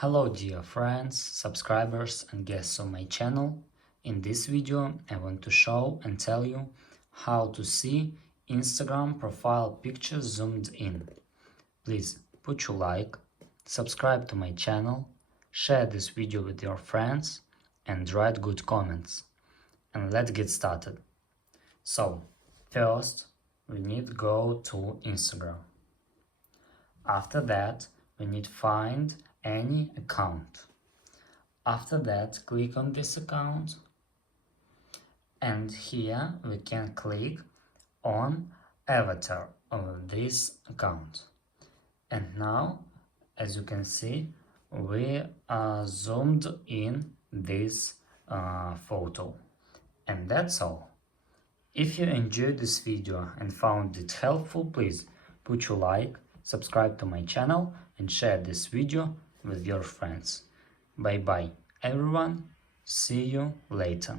Hello dear friends, subscribers and guests on my channel. In this video I want to show and tell you how to see Instagram profile picture zoomed in. Please put your like, subscribe to my channel, share this video with your friends and write good comments. And let's get started. So first we need to go to Instagram. After that we need to find any account. After that, click on this account and here we can click on avatar of this account. And now, as you can see, we are zoomed in this photo. And that's all. If you enjoyed this video and found it helpful, please put your like, subscribe to my channel and share this video with your friends. Bye bye everyone, see you later.